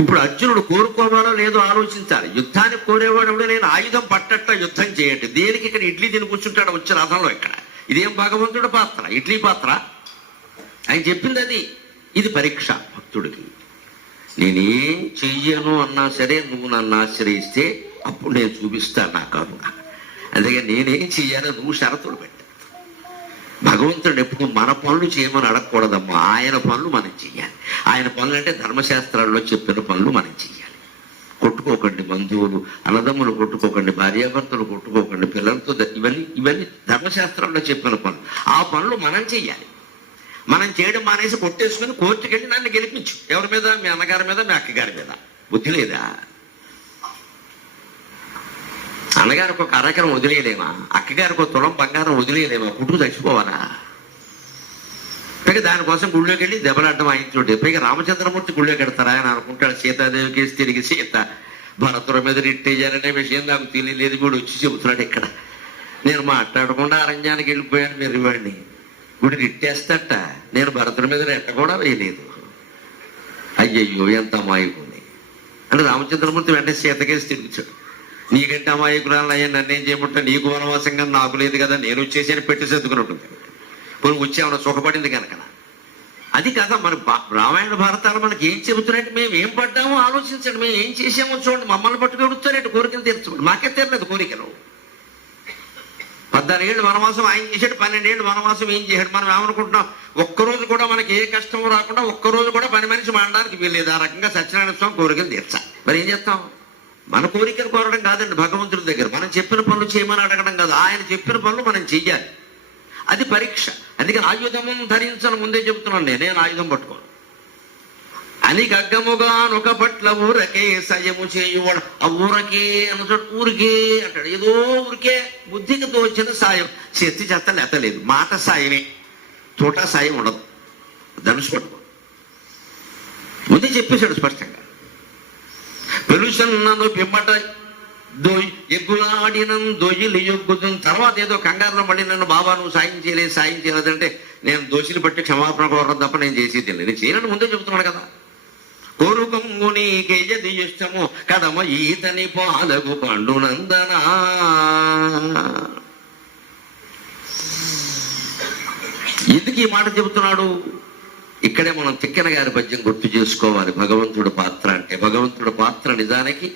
ఇప్పుడు అర్జునుడు కోరుకోవాలో లేదో ఆలోచించాలి. యుద్ధాన్ని కోరేవాడు నేను ఆయుధం పట్టట్ట యుద్ధం చేయండి. దేనికి ఇక్కడ ఇడ్లీ తిని కూర్చుంటాడు వచ్చే రథంలో. ఇక్కడ ఇదేం భగవంతుడి పాత్ర, ఇడ్లీ పాత్ర. ఆయన చెప్పింది అది. ఇది పరీక్ష భక్తుడికి. నేనేం చెయ్యను అన్నా సరే నువ్వు నన్ను ఆశ్రయిస్తే అప్పుడు నేను చూపిస్తాను నా కరుణ. అందుకే నేనేం చెయ్యాలో నువ్వు షరతులు పెట్ట. భగవంతుడు ఎప్పుడు మన పనులు చేయమని అడగకూడదమ్మా. ఆయన పనులు మనం చెయ్యాలి. ఆయన పనులు అంటే ధర్మశాస్త్రాల్లో చెప్పిన పనులు మనం చెయ్యాలి. కొట్టుకోకండి బంధువులు, అన్నదమ్ములు కొట్టుకోకండి, భార్యాభర్తలు కొట్టుకోకండి, పిల్లలతో ఇవన్నీ ధర్మశాస్త్రాల్లో చెప్పిన పనులు. ఆ పనులు మనం చెయ్యాలి. మనం చేయడం మానేసి కొట్టేసుకుని కోర్టుకెళ్ళి నన్ను గెలిపించు. ఎవరి మీద? మీ అన్నగారి మీద, మీ అక్కగారి మీద. బుద్ధి లేదా? అన్నగారికి ఒక అరకరం వదిలేయలేమా? అక్కగారికి ఒక తులం బంగారం వదిలేయలేమా? పుట్టుకు చచ్చిపోవాలా? పైగా దానికోసం గుళ్ళోకి వెళ్ళి దెబ్బలాడడం ఆయనతోటి. పైగా రామచంద్రమూర్తి గుళ్ళోకి వెడతారా? ఆయన అనుకుంటాడు సీతాదేవికి తిరిగి సీత భరతుల మీద రిట్టేయాలనే విషయం నాకు తెలియలేదు. కూడా వచ్చి చెబుతున్నాడు ఇక్కడ. నేను మాట్లాడకుండా అరణ్యానికి వెళ్ళిపోయాను. మీరు ఇవ్వండి గుడి రిట్టేస్తట. నేను భరతుల మీద రెట్ట కూడా వేయలేదు. అయ్యయ్యో ఎంత అమాయకుని అంటే రామచంద్రమూర్తి వెంటనే సీతకేసి తిరుగుతాడు. నీకంటే అమాయకురాలు అయ్యా, నన్నేం చేయమంటా? నీకు వనవాసంగా నాకు లేదు కదా, నేను వచ్చేసి పెట్టి సర్దుకుని ఉంటుంది. కొన్ని వచ్చేమన్నా సుఖపడింది కనుక. అది కదా మన రామాయణ భారతాలు మనకి ఏం చెబుతున్నట్టు. మేము ఏం పడ్డామో ఆలోచించండి, మేము ఏం చేసామో చూడండి. మమ్మల్ని పట్టుకొడుతారంటే కోరికలు తీర్చుకోండి. మాకే తీరలేదు కోరికలు. 14 ఏళ్ళు వనవాసం ఆయన చేశాడు, 12 ఏళ్ళు వనవాసం ఏం చేశాడు? మనం ఏమనుకుంటున్నాం? ఒక్కరోజు కూడా మనకి ఏ కష్టం రాకుండా ఒక్కరోజు కూడా పని మనిషి మానడానికి వీల్లేదు. ఆ రకంగా సత్యనారాయణ స్వామి కోరికలు తీర్చాలి. మరి ఏం చేస్తాం? మన కోరికలు కోరడం కాదండి భగవంతుడి దగ్గర. మనం చెప్పిన పనులు చేయమని అడగడం కాదు. ఆయన చెప్పిన పనులు మనం చెయ్యాలి. అది పరీక్ష. అందుకని ఆయుధము ధరించను ముందే చెబుతున్నాను. నేను ఆయుధం పట్టుకోను. అని గగ్గముగా నొక పట్ల ఊరకే సయము చేయువాడు. ఆ ఊరకే అన్న ఊరికే అంటాడు. ఏదో ఊరికే బుద్ధికి తోచిన సాయం. చేతి చేత లేతలేదు. మాట సాయమే, తోట సాయం ఉండదు. ధనుసు పట్టుకో ముందే చెప్పేశాడు స్పష్టంగా. పెరుసన్నను పిమ్మట ఎగ్గులాడినం దొయ్యిలు యొగ్గుతుంది. తర్వాత ఏదో కంగారులో మళ్ళీ నన్ను బాబా నువ్వు సాయం చేయలేదంటే నేను దోషిని బట్టి క్షమాపణ కోరడం తప్ప నేను చేసేది లేదు. నేను చేయనని ముందే చెబుతున్నాడు కదా. కోరుకొమ్ము నీకే యది ఇష్టము కడమ ఈతని పాలగు పండునందనా. ఎందుకు ఈ మాట చెబుతున్నాడు? ఇక్కడే మనం తిక్కన గారి పద్యం గుర్తు చేసుకోవాలి. భగవంతుడి పాత్ర అంటే భగవంతుడి పాత్ర నిజానికి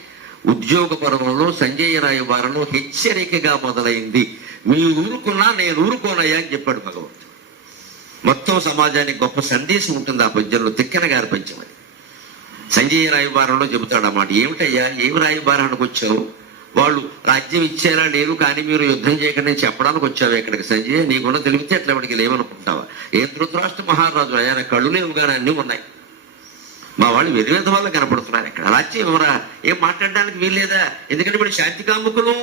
ఉద్యోగ పర్వంలో సంజయ రాయబారంలో హెచ్చరికగా మొదలైంది. మీ ఊరుకున్నా నేను ఊరుకోనయ్యా అని చెప్పాడు భగవంతుడు. మొత్తం సమాజానికి గొప్ప సందేశం ఉంటుంది ఆ పద్యంలో. తిక్కన గారి పద్యం అది. సంజయ రాయబారంలో చెబుతాడు అన్నమాట. ఏమిటయ్యా, ఏమి రాయబారానికి వచ్చావు? వాళ్ళు రాజ్యం ఇచ్చేలా లేరు, కానీ మీరు యుద్ధం చేయకుండా చెప్పడానికి వచ్చావు ఇక్కడికి సంజయ్. నీకున్న తెలివితే ఎట్లా వాడికి లేవనుకుంటావా? ఏ ధృతరాష్ట్ర మహారాజు ఆయన కళ్ళు లేవు కానీ అన్నీ ఉన్నాయి. మా వాళ్ళు వెర్రివేద వల్ల కనపడుతున్నారు. ఇక్కడ రాజ్యం ఎవరా? ఏం మాట్లాడడానికి వీల్లేదా? ఎందుకంటే వీళ్ళు శాంతికాముకులు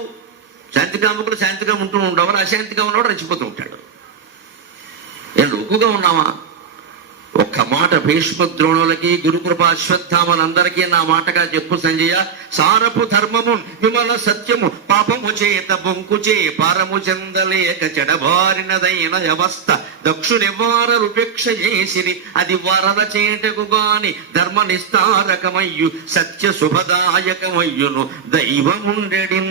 శాంతిగా ఉంటూ ఉండవు, అశాంతిగా ఉన్నవాడు రెచ్చిపోతూ ఉంటాడు. ఏం లోకుగా ఉన్నావా? ఒక్క మాట భీష్మద్రోణులకి గురుకృపా అశ్వత్థామలందరికీ నా మాటగా చెప్పు సంజయ. సారపు ధర్మము విమల సత్యము పాపము చేత బొంకుచే పారము చెందలేక చెడబారినదైన వ్యవస్థ దక్షునివారరుపేక్ష చేసిరి అది వరద చేటకు గాని ధర్మ నిస్తారకమయ్యు సత్య శుభదాయకమయ్యును దైవముండెడి.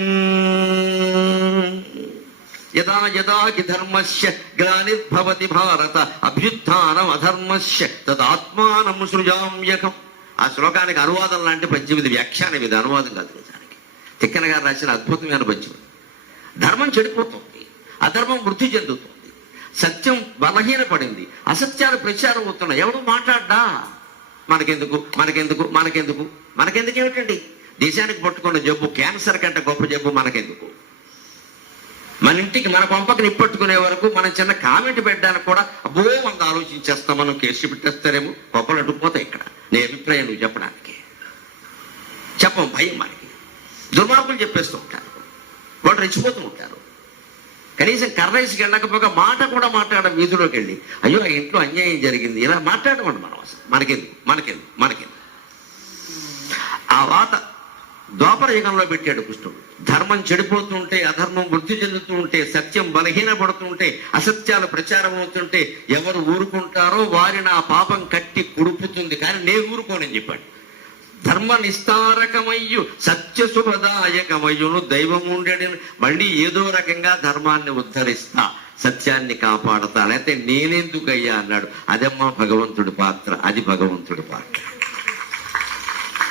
యదా యదా హి ధర్మస్య గ్లానిర్భవతి భారత అభ్యుత్థానం అధర్మస్య తదాత్మానం సృజామ్యకం. ఆ శ్లోకానికి అనువాదం లాంటి పద్యం ఇది, వ్యాఖ్యానం ఇది, అనువాదం కాదు నిజానికి. తిక్కన గారు రాసిన అద్భుతమైన పద్యం. ధర్మం చెడిపోతుంది, అధర్మం వృద్ధి చెందుతుంది, సత్యం బలహీనపడింది, అసత్యాలు ప్రచారం అవుతున్నాయి. ఎవడు మాట్లాడ్డా? మనకెందుకు ఏమిటండి? దేశానికి పట్టుకున్న జబ్బు క్యాన్సర్ కంటే గొప్ప జబ్బు మనకెందుకు? మన ఇంటికి మన పంపకు నిప్పట్టుకునే వరకు మనం చిన్న కామెంట్ పెట్టడానికి కూడా అబ్బో మనం ఆలోచించేస్తాం, మనం కేసు పెట్టేస్తారేమో, గొప్పలు అడ్డుకుపోతాయి. ఇక్కడ నీ అభిప్రాయం నువ్వు చెప్పడానికి చెప్పం, భయం మనకి. దుర్మార్గులు చెప్పేస్తూ ఉంటారు, వాళ్ళు రెచ్చిపోతూ ఉంటారు. కనీసం కర్రేసికి వెళ్ళకపోగా మాట కూడా మాట్లాడడం, వీధిలోకి వెళ్ళి అయ్యో ఆ ఇంట్లో అన్యాయం జరిగింది ఇలా మాట్లాడమండి. మనం అసలు మనకెందుకు. ఆ వాత ద్వాపర యుగంలో పెట్టాడు కృష్ణుడు. ధర్మం చెడిపోతుంటే, అధర్మం వృద్ధి చెందుతూ ఉంటే, సత్యం బలహీనపడుతుంటే, అసత్యాలు ప్రచారం అవుతుంటే ఎవరు ఊరుకుంటారో వారిని ఆ పాపం కట్టి కుడుపుతుంది, కానీ నేను ఊరుకోనని చెప్పాడు. ధర్మ నిస్తారకమయ్యు సత్య శుభదాయకమయ్యును దైవముండెడి. మళ్ళీ ఏదో రకంగా ధర్మాన్ని ఉద్ధరిస్తా, సత్యాన్ని కాపాడతా, లేకపోతే నేనెందుకయ్యా అన్నాడు. అదమ్మా భగవంతుడి పాత్ర, అది భగవంతుడి పాత్ర.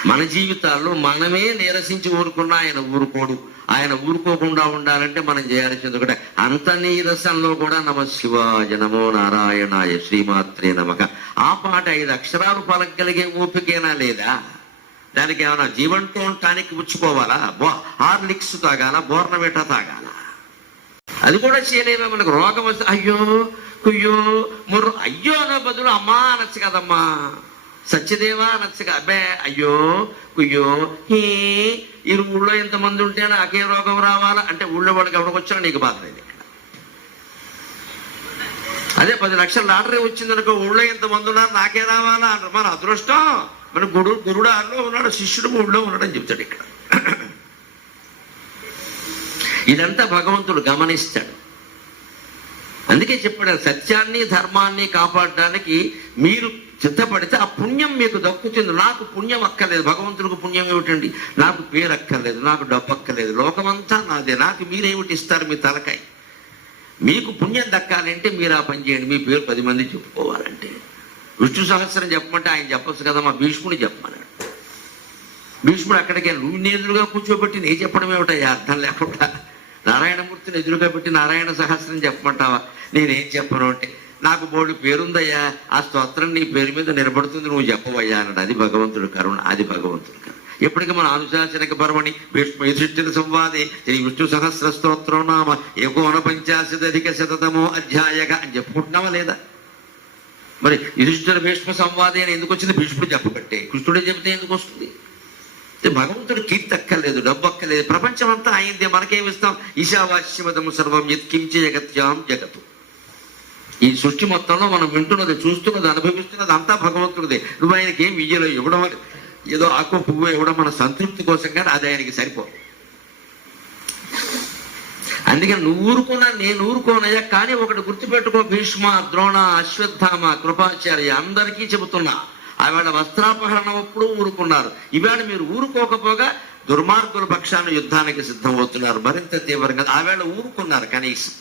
మన జీవితాల్లో మనమే నీరసించి ఊరుకున్నా ఆయన ఊరుకోడు. ఆయన ఊరుకోకుండా ఉండాలంటే మనం చేయాల్సింది ఒకటే, అంత నీరసంలో కూడా నమ శివాయ నమో నారాయణాయ శ్రీమాత్రే నమః. ఆ పాట 5 అక్షరాలు పలకగలిగే ఓపికేనా లేదా? దానికి ఏమైనా జీవంతో టానిక్ పుచ్చుకోవాలా? హార్లిక్స్ తాగాల, బోర్నవేట తాగాల? అది కూడా చేయలేమో. మనకు రోగం వస్తే అయ్యో కుయ్యో ముర్రు అయ్యో అనే బదులు అమ్మా అనొచ్చు కదమ్మా, సత్యదేవా అనొచ్చుగా. అబ్బే అయ్యో కుయ్యో ఈ ఊళ్ళో ఎంతమంది ఉంటే నాకే రోగం రావాలా అంటే ఊళ్ళో వాడికి ఎవరికి నీకు బాధ లేదు. ఇక్కడ అదే 10 లక్షల లాటరీ వచ్చిందనుకో, ఊళ్ళో ఎంతమంది ఉన్నారు నాకే రావాలా అంటారు. మన అదృష్టం, మన గురుడు ఆరులో ఉన్నాడు, శిష్యుడు ఊళ్ళో ఉన్నాడని చెప్తాడు ఇక్కడ. ఇదంతా భగవంతుడు గమనిస్తాడు. అందుకే చెప్పాడు, సత్యాన్ని ధర్మాన్ని కాపాడడానికి మీరు సిద్ధపడితే ఆ పుణ్యం మీకు దక్కుతుంది. నాకు పుణ్యం అక్కర్లేదు, భగవంతుడికి పుణ్యం ఏమిటండి? నాకు పేరు అక్కర్లేదు, నాకు డబ్బు అక్కర్లేదు, లోకమంతా నాదే, నాకు మీరేమిటి ఇస్తారు? మీ తలకాయ. మీకు పుణ్యం దక్కాలంటే మీరు ఆ పని చేయండి. మీ పేరు 10 మంది చెప్పుకోవాలంటే విష్ణు సహస్రం చెప్పమంటే ఆయన చెప్పచ్చు కదా, మా భీష్ముడు చెప్పమన్నాడు. భీష్ముడు అక్కడికి నువ్వు ఎదురుగా కూర్చోబెట్టి నేను చెప్పడం ఏమిటయ్యా అర్థం లేకుండా? నారాయణమూర్తిని ఎదురుగా పెట్టి నారాయణ సహస్రం చెప్పమంటావా? నేనేం చెప్పను అంటే, నాకు బోడు పేరుందయ్యా, ఆ స్తోత్రం నీ పేరు మీద నిలబడుతుంది, నువ్వు చెప్పవయ్యా అన్నాడు. అది భగవంతుడు కరుణ, అది భగవంతుడు కరుణ. ఎప్పటికీ మన అనుశాసనిక పర్వణి విశిష్ట సంవాదే శ్రీ విష్ణు సహస్ర స్తోత్రం నామ 1,50,000 అధ్యాయగా అని చెప్పుకుంటున్నావా లేదా? మరి యుధిష్ఠిర భీష్మ సంవాదే అని ఎందుకు వచ్చింది? భీష్ముడు చెప్పబట్టే. కృష్ణుడే చెబితే ఎందుకు వస్తుంది? భగవంతుడు కీర్తి అక్కర్లేదు, డబ్బు అక్కర్లేదు, ప్రపంచం అంతా అయిందే, మనకేమిస్తాం? ఈశావాస్యమదం సర్వం యత్కించ జగత్యాం జగతు. ఈ సృష్టి మొత్తంలో మనం వింటున్నది, చూస్తున్నది, అనుభవిస్తున్నది అంతా భగవంతుడిదే. నువ్వు ఆయనకి ఏం విజయలో ఇవ్వడం, ఏదో ఆకు పువ్వు ఇవ్వడం మన సంతృప్తి కోసం, కానీ అది ఆయనకి సరిపోదు. అందుకని నువ్వు ఊరుకున్నా నేను ఊరుకోనయ్యా. కానీ ఒకటి గుర్తుపెట్టుకో, భీష్మ, ద్రోణ, అశ్వత్థామ, కృపాచార్య అందరికీ చెబుతున్నా, ఆవిడ వస్త్రాపహరణం అప్పుడు ఊరుకున్నారు. ఇవాళ మీరు ఊరుకోకపోగా దుర్మార్గుల పక్షాన్ని యుద్ధానికి సిద్ధమవుతున్నారు మరింత తీవ్రంగా. ఆవేళ ఊరుకున్నారు, కనీసం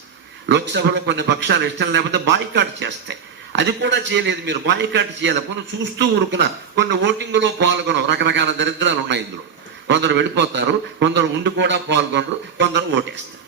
లోక్సభలో కొన్ని పక్షాలు ఇష్టం లేకపోతే బాయ్కాట్ చేస్తాయి. అది కూడా చేయలేదు మీరు. బాయ్కాట్ చేయాలి. కొన్ని చూస్తూ ఊరుకున్నారు. కొన్ని ఓటింగ్లో పాల్గొనరు. రకరకాల దరిద్రాలు ఉన్నాయి ఇందులో. కొందరు వెళ్ళిపోతారు, కొందరు ఉండి కూడా పాల్గొనరు, కొందరు ఓటేస్తారు.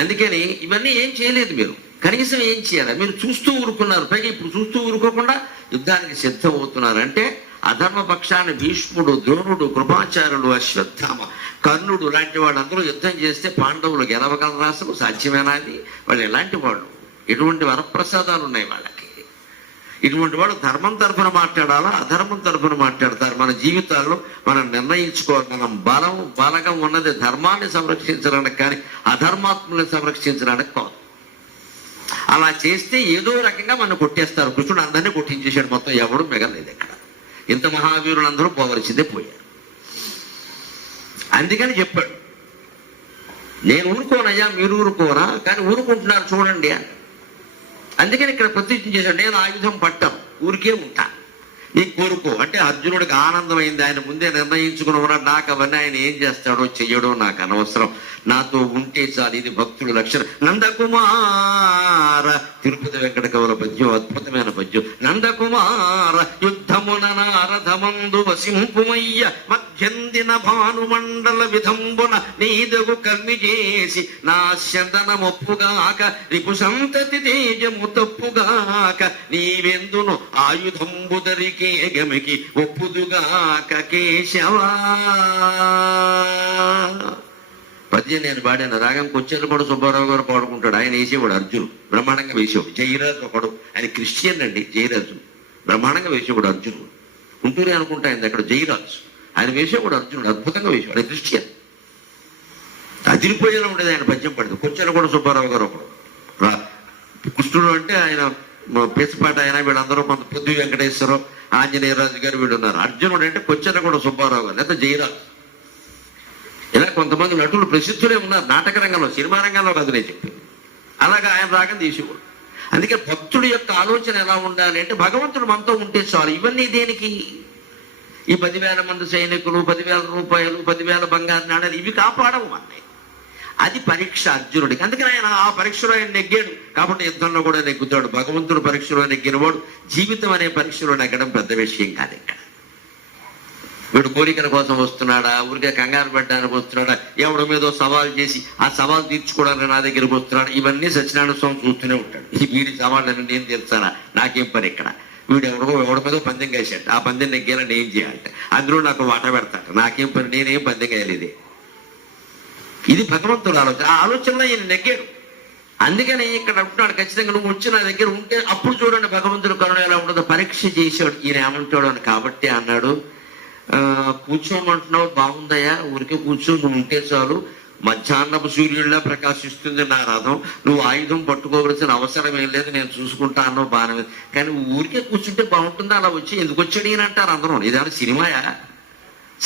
అందుకని ఇవన్నీ ఏం చేయలేదు మీరు. కనీసం ఏం చేయాలి? మీరు చూస్తూ ఊరుకున్నారు, పైగా ఇప్పుడు చూస్తూ ఊరుకోకుండా యుద్ధానికి సిద్ధమవుతున్నారంటే అధర్మ పక్షాన్ని భీష్ముడు, ద్రోణుడు, కృపాచార్యుడు, అశ్వత్థామ, కర్ణుడు లాంటి వాళ్ళందరూ యుద్ధం చేస్తే పాండవులు గెలవగలరా? అసలు సాధ్యమేనా? అది వాళ్ళు ఎలాంటి వాళ్ళు? ఎటువంటి వరప్రసాదాలు ఉన్నాయి వాళ్ళకి? ఇటువంటి వాళ్ళు ధర్మం తరఫున మాట్లాడాలా, అధర్మం తరఫున మాట్లాడతారు? మన జీవితాల్లో మనం నిర్ణయించుకోవాలి. మనం బలగం ఉన్నది ధర్మాన్ని సంరక్షించడానికి, కానీ అధర్మాత్మని సంరక్షించడానికి కాదు. అలా చేస్తే ఏదో రకంగా మనం కొట్టేస్తారు. కృష్ణుడు అందరినీ కొట్టించేశాడు, మొత్తం ఎవడు మిగలేదు. ఇక్కడ ఇంత మహావీరులందరూ పోవలసిందే పోయారు. అందుకని చెప్పాడు, నేను ఊరుకోనయ్యా, మీరు ఊరుకోరా, కానీ ఊరుకుంటున్నారు చూడండి అని. అందుకని ఇక్కడ ప్రతిజ్ఞ చేశాడు, నేను ఆయుధం పట్టాను, ఊరికే ఉంటా, నీకు కోరుకో అంటే. అర్జునుడికి ఆనందమైంది. ఆయన ముందే నిర్ణయించుకుని ఉన్నాడు, నాకు అవన్నీ ఆయన ఏం చేస్తాడో చెయ్యడో నాకు అనవసరం, నాతో ఉంటే చాలు. ఇది భక్తుడు లక్షణం. నందకుమార, తిరుపతి వెంకట కవుల పద్యం, అద్భుతమైన పద్యం. నందకుమార యుద్ధమున నారథమందు వసింపుమయ్య, మధ్యందిన భానుమండల విధంబున నీదగు కర్మి చేసి, నా శందనమొప్పుగాక రిపు సంతతి తేజము తప్పుగాక, నీవెందును ఆయుధంబుదరికి గమికి ఒప్పుదుగాక కేశవా. పద్యం నేను పాడాను. రాగం కొచ్చేలు కూడా సుబ్బారావు గారు పాడుకుంటాడు. ఆయన వేసేవాడు, అర్జును బ్రహ్మాండంగా వేసేవాడు. జయరాజు ఒకడు, ఆయన క్రిస్టియన్ అండి. జయరాజు బ్రహ్మాండంగా వేసేవాడు. అర్జునుడు గుంటూరే అనుకుంటా ఆయన అక్కడ. జయరాజు ఆయన వేసేవాడు, అర్జునుడు అద్భుతంగా వేసేవాడు. ఆయన క్రిస్టియన్. అదిరిపోయేలా ఉండేది ఆయన పద్యం పడింది. కొచ్చేలు కూడా సుబ్బారావు గారు ఒకడు. కృష్ణుడు అంటే ఆయన పేసపాట, ఆయన వీళ్ళందరూ కొంత పొద్దు వెంకటేశ్వరం, ఆంజనేయరాజు గారు వీళ్ళు ఉన్నారు. అర్జునుడు అంటే కొచ్చెల కూడా సుబ్బారావు గారు, లేదా జయరాజు. ఇలా కొంతమంది నటులు ప్రసిద్ధులే ఉన్నారు నాటక రంగంలో, సినిమా రంగంలో కాదు నేను చెప్పి. అలాగా ఆయన రాగం తీసేవాడు. అందుకే భక్తుడి యొక్క ఆలోచన ఎలా ఉండాలి అంటే, భగవంతుడు మనతో ఉంటే చాలు. ఇవన్నీ దేనికి? ఈ 10,000 మంది సైనికులు, 10,000 రూపాయలు, 10,000 బంగారు నాణాలు, ఇవి కాపాడవు అన్నీ. అది పరీక్ష అర్జునుడికి. అందుకని ఆయన ఆ పరీక్షలో ఆయన నెగ్గాడు, కాబట్టి యుద్ధంలో కూడా నెగ్గుతాడు. భగవంతుడు పరీక్షలో నెగ్గినవాడు. జీవితం అనే పరీక్షలో నెగ్గడం పెద్ద విషయం కాదు. ఇక్కడ వీడు కోరికల కోసం వస్తున్నాడా, ఊరికే కంగారు పెట్టడానికి వస్తున్నాడా, ఎవడి మీదో సవాల్ చేసి ఆ సవాల్ తీర్చుకోవడానికి నా దగ్గరికి వస్తున్నాడు, ఇవన్నీ సత్యనారాయణ స్వామి చూస్తూనే ఉంటాడు. ఈ వీడి సవాళ్ళని నేను తీర్చాలా, నాకేం పని ఇక్కడ? వీడు ఎవడి మీదో పందెం వేసాడు, ఆ పందెం నెగ్గాలని ఏం చేయాలంటే అందులో నాకు వాట పెడతాడు, నాకేం పని, నేనేం పందెం వేయలేదు. ఇది భగవంతుడు ఆలోచన. ఆ ఆలోచనలో ఈయన నెగ్గాడు. అందుకని ఇక్కడ అంటున్నాడు, ఖచ్చితంగా నువ్వు వచ్చి నా దగ్గర ఉంటే అప్పుడు చూడండి భగవంతుడు కరుణ ఎలా ఉంటుందో. పరీక్ష చేశాడు. ఈయన ఏమంటాడు అని కాబట్టి అన్నాడు, కూర్చోమంటున్నావు బాగుందయ్యా, ఊరికే కూర్చో, నువ్వు ఉంటే చాలు, మధ్యాహ్నపు సూర్యుడిలా ప్రకాశిస్తుంది నా రథం, నువ్వు ఆయుధం పట్టుకోవలసిన అవసరం ఏం లేదు, నేను చూసుకుంటా అన్నావు, బాగానే. కానీ ఊరికే కూర్చుంటే బాగుంటుందా? అలా వచ్చి ఎందుకు వచ్చాడు ఈయన అంటారు అందరూ. ఇదేమన్నా సినిమాయా,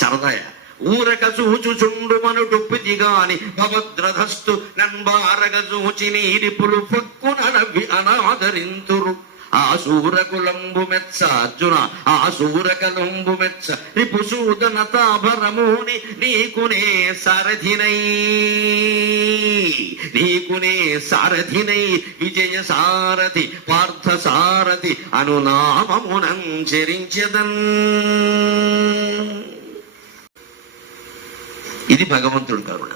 సరదాయా? ఊరక చూచుచుండు మను డొప్పిది గాని భవద్రధస్తు నన్బారగ చూచి నీరిపులు పక్కున నవ్వి అనాదరింతురు. ఆ సూరకులంబు మెచ్చ అర్జున, ఆ సూరకలంబు మెచ్చ రిపుసూదన తాభరముని, నీకునే సారథినై, నీకునే సారథినై, విజయ సారథి పార్థ సారథి అనునామమునంచరించదన్. ఇది భగవంతుడు కరుణ.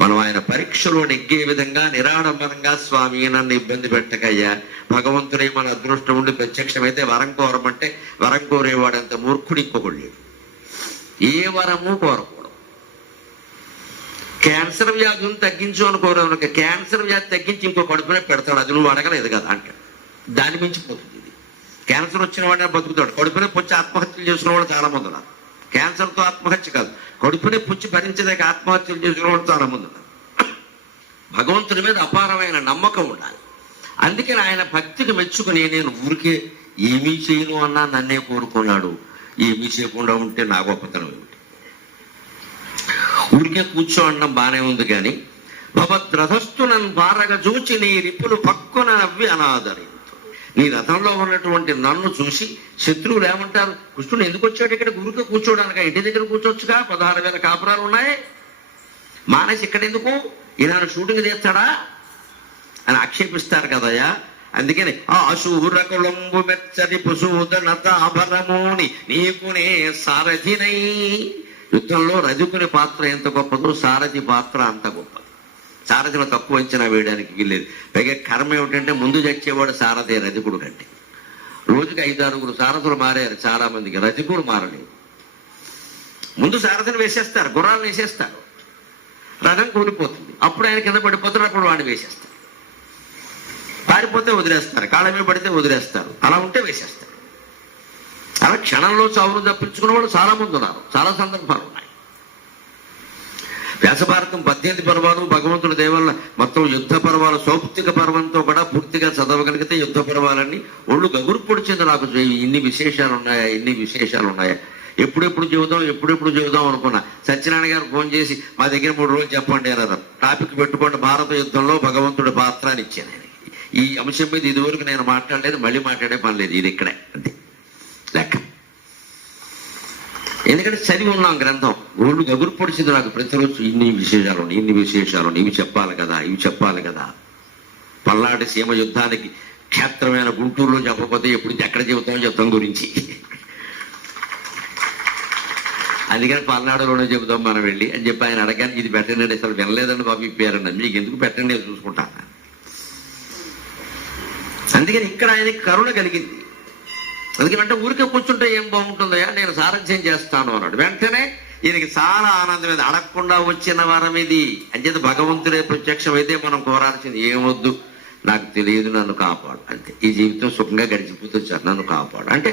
మనం ఆయన పరీక్షలో నెగ్గే విధంగా నిరాడంబరంగా, స్వామి నన్ను ఇబ్బంది పెట్టకయ్యా, భగవంతుడే మన అదృష్టం ఉండి ప్రత్యక్షమైతే వరం కోరమంటే వరం కోరేవాడంత మూర్ఖుడు ఇంకొకడు లేడు. ఏ వరము కోరకూడదు. క్యాన్సర్ వ్యాధులను తగ్గించు అనుకోవడం, క్యాన్సర్ వ్యాధి తగ్గించి ఇంకో కడుపునే పెడతాడు, అది నువ్వు అడగలేదు కదా అంటాడు. దాని మించిపోతుంది ఇది. క్యాన్సర్ వచ్చిన వాడిని బతుకుతాడు, కడుపునే పొచ్చి ఆత్మహత్యలు చేసుకున్న వాళ్ళు చాలా మంది ఉన్నారు. క్యాన్సర్తో ఆత్మహత్య కాదు, కడుపునే పుచ్చి భరించలేక ఆత్మహత్యలు చేసుకున్న వాళ్ళు చాలా మంది ఉన్నారు. భగవంతుని మీద అపారమైన నమ్మకం ఉండాలి. అందుకని ఆయన భక్తికి మెచ్చుకుని, నేను ఊరికే ఏమీ చేయను అన్నా నన్నే కోరుకున్నాడు, ఏమీ చేయకుండా ఉంటే నా గొప్పతనం ఏమిటి? ఊరికే కూర్చో అనడం బానే ఉంది, కానీ భవద్రథస్తు నన్ను బారగా చూచి నీ రిపులు పక్కున నవ్వి అనాదరి. నీ రథంలో ఉన్నటువంటి నన్ను చూసి శత్రువులు ఏమంటారు, కృష్ణుడు ఎందుకు వచ్చాడు ఇక్కడ? గురుకు కూర్చోడానికి ఇంటి దగ్గర కూర్చోవచ్చుగా, 16,000 కాపురాలు ఉన్నాయి, మానేసి ఇక్కడ ఎందుకు? ఈయన షూటింగ్ చేస్తాడా అని ఆక్షేపిస్తారు కదయ్యా. అందుకని ఆ శూరకులంబు మెచ్చరి పుసూదన తాభరముని, నీకునే సారథినై. యుద్ధంలో రజకుని పాత్ర ఎంత గొప్పదో సారథి పాత్ర అంత గొప్పది. సారథిలో తక్కువ అంచనా వేయడానికి వీల్లేదు. పైగా కర్మ ఏమిటంటే ముందు చచ్చేవాడు సారథి, రజకుడు కంటే. రోజుకి 5-6 సారథులు మారారు చాలా మందికి, రజకుడు మారలేదు. ముందు సారథిని వేసేస్తారు, గుర్రాలను వేసేస్తారు, రథం కూలిపోతుంది, అప్పుడు ఆయన కింద పడిపోతాడు, అప్పుడు వాడిని వేసేస్తారు. పారిపోతే వదిలేస్తారు, కాళ్ళ మీద పడితే వదిలేస్తారు, అలా ఉంటే వేసేస్తారు. అలా క్షణంలో చావును తప్పించుకున్న వాళ్ళు చాలా మంది ఉన్నారు, చాలా సందర్భాలు ఉన్నాయి. వ్యాసభారతం 18 పర్వాలు భగవంతుడి దేవల్ల మొత్తం యుద్ధ పర్వాలు సౌప్తిక పర్వంతో కూడా పూర్తిగా చదవగలిగితే యుద్ధ పర్వాలన్నీ ఒళ్ళు గగురు పొడిచింది. నాకు ఇన్ని విశేషాలు ఉన్నాయా, ఎప్పుడెప్పుడు చెబుదాం అనుకున్నా. సత్యనారాయణ గారు ఫోన్ చేసి మా దగ్గర 3 రోజులు చెప్పండి అన్నారు. టాపిక్ పెట్టుకోండి, భారత యుద్ధంలో భగవంతుడి పాత్ర అని ఇచ్చాను. ఈ అంశం మీద ఇదివరకు నేను మాట్లాడలేదు, మళ్ళీ మాట్లాడే పని లేదు, ఇది ఇక్కడే అంతే లెక్క. ఎందుకంటే చదివి ఉన్నాం గ్రంథం, ఒళ్ళు గగురు పొడిచింది నాకు. ప్రతిరోజు ఇన్ని విశేషాలు ఇవి చెప్పాలి కదా. పల్నాటి సీమ యుద్ధానికి క్షేత్రమైన గుంటూరులో చెప్పకపోతే ఎక్కడ చెబుతాం గురించి. అందుకని పల్నాడులోనే చెబుతాం మనం వెళ్ళి అని చెప్పి ఆయన అడగానే ఇది పెట్టండి, అసలు వినలేదండి బాబు ఇప్పారన్న, మీకు ఎందుకు పెట్టండి నేను చూసుకుంటాను. అందుకని ఇక్కడ ఆయనకి కరుణ కలిగింది. అందుకంటే ఊరికే కూర్చుంటే ఏం బాగుంటుందయ్యా, నేను సారథ్యం చేస్తాను అన్నాడు. వెంటనే ఈయనకి చాలా ఆనందం ఇది, అడగకుండా వచ్చిన వరం ఇది. అంచేత భగవంతుడే ప్రత్యక్షమైతే మనం కోరాల్సింది ఏమొద్దు, నాకు తెలియదు, నన్ను కాపాడు అంతే. ఈ జీవితం సుఖంగా గడిచిపోతుంది సార్, నన్ను కాపాడు అంటే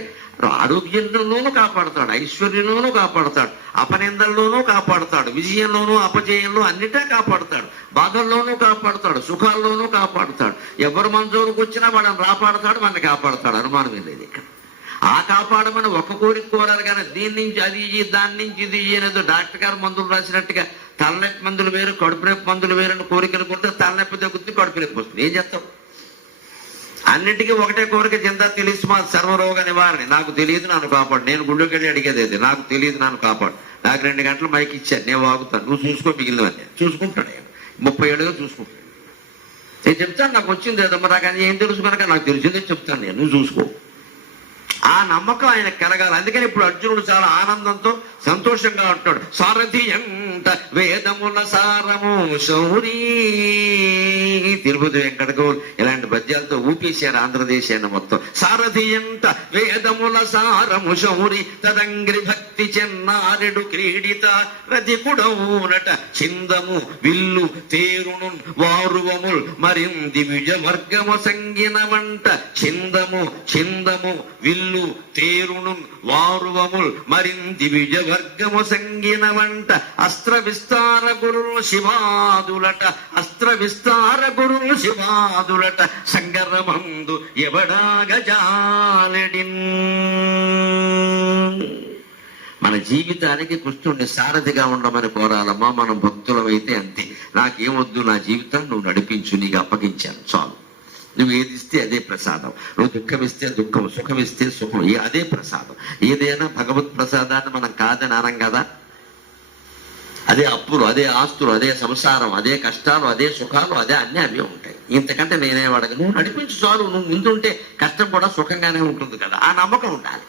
ఆరోగ్యంలోనూ కాపాడుతాడు, ఐశ్వర్యంలోనూ కాపాడుతాడు, అపనిందల్లోనూ కాపాడుతాడు, విజయంలోనూ అపజయంలో అన్నిటా కాపాడుతాడు, బాధల్లోనూ కాపాడుతాడు, సుఖాల్లోనూ కాపాడుతాడు. ఎవరు మంచోనికి వచ్చినా వాడిని రాపాడుతాడు, వాడిని కాపాడుతాడు, అనుమానం లేదు ఇక్కడ. ఆ కాపాడమని ఒక కోరిక కోరాలి కానీ దీని నుంచి అది దాని నుంచి ఇది అనేది డాక్టర్ గారు మందులు రాసినట్టుగా తలనొప్పి మందులు వేరు, కడుపు నొప్పి మందులు వేరు అని కోరికలు కొడితే తలనొప్పి తగ్గుతుంది, కడుపు నొప్పి వస్తుంది. ఏం చేస్తాం? అన్నిటికీ ఒకటే కోరిక, చింత తెలుసు మా సర్వరోగ నివారణ. నాకు తెలియదు, నన్ను కాపాడు. నేను గుళ్ళోకి వెళ్ళి అడిగేది అది, నాకు తెలియదు, నన్ను కాపాడు. నాకు 2 గంటలు మైకి ఇచ్చాను, నేను వాగుతాను, నువ్వు చూసుకో మిగిలినవన్నీ. చూసుకుంటాడు ఆయన, 30 ఏళ్ళుగా చూసుకుంటాడు. నేను చెప్తాను నాకు వచ్చింది ఏదమ్మా, నాకు అది ఏం తెలుసు కనుక నాకు తెలిసిందే చెప్తాను నేను, నువ్వు చూసుకో. ఆ నమ్మకం ఆయన కలగాలి. అందుకని ఇప్పుడు అర్జునుడు చాలా ఆనందంతో సంతోషంగా ఉంటాడు. సారథి అంట వేదముల సారము శౌరీ. తిరుపతి వెంకటగౌరు ఇలాంటి పద్యాలతో ఊపేశారు ఆంధ్రదేశాన్ని మొత్తం. సారథి అంట వేదముల సారము శౌరి తదంగ్రి భక్తి చెన్నారెడు క్రీడిత రతికుడౌనట చిందము విల్లు తేరును వారువముల్ మరింది విజమర్గము సంగిన వంట. చిందము విల్లు తేరును వారువముల్ మరింది విజవర్గము సంగిన వంట. అస్త్ర విస్తార గురులు శివాదులట, సంగరమందు ఎవడాగజాలెడిన్. మన జీవితానికి కృష్ణుడిని సారథిగా ఉండమని కోరాలమ్మా. మనం భక్తులమైతే అంతే. నాకేమొద్దు, నా జీవితం నువ్వు నడిపించు, నీకు అప్పగించాను చాలు. నువ్వు ఏది ఇస్తే అదే ప్రసాదం, నువ్వు దుఃఖం ఇస్తే దుఃఖం, సుఖం ఇస్తే సుఖం, అదే ప్రసాదం. ఏదైనా భగవత్ ప్రసాదాన్ని మనం కాదని అనం కదా. అదే అప్పులు, అదే ఆస్తులు, అదే సంసారం, అదే కష్టాలు, అదే సుఖాలు, అదే అన్నీ అవే ఉంటాయి. ఇంతకంటే నేనే వాడగా నువ్వు నడిపించు చాలు. నువ్వు ముందుంటే కష్టం కూడా సుఖంగానే ఉంటుంది కదా, ఆ నమ్మకం ఉండాలి.